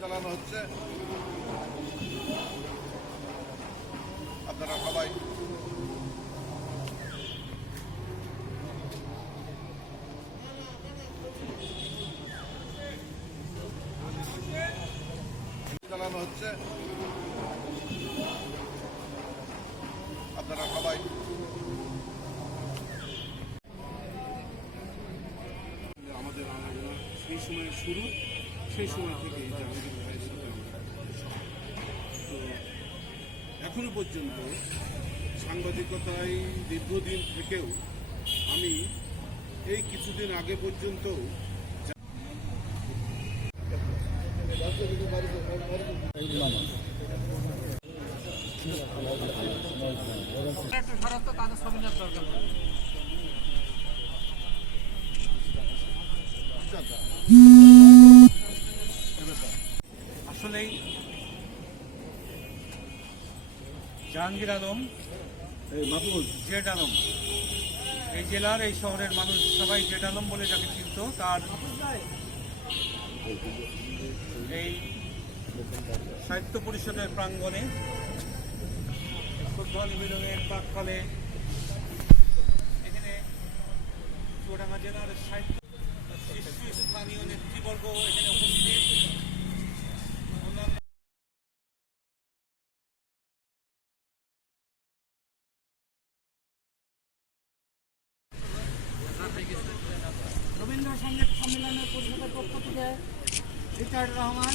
চালানো হচ্ছে। আপনারা সবাই চালানো হচ্ছে। আপনারা সবাই আমাদের সেই সময় শুরু। সেই সময় থেকে জাহাঙ্গীর সাথে তো এখনও পর্যন্ত সাংবাদিকতায় দীর্ঘদিন থেকেও আমি এই কিছুদিন আগে পর্যন্ত তাদের দরকার। আসলেই জাহাঙ্গীর আলম জেড আলম। এই জেলার এই শহরের মানুষ সবাই জেড আলম বলে যাকে চিনত তার এই সাহিত্য পরিষদের প্রাঙ্গণে ফুটবল নিবেদনের প্রাককালে এখানে চুয়াডাঙ্গা জেলার সাহিত্য শীর্ষস্থানীয় নেতৃবর্গ রবীন্দ্র সংগীত সম্মেলনের পরিষদের পক্ষ থেকে রিচার্ড রহমান।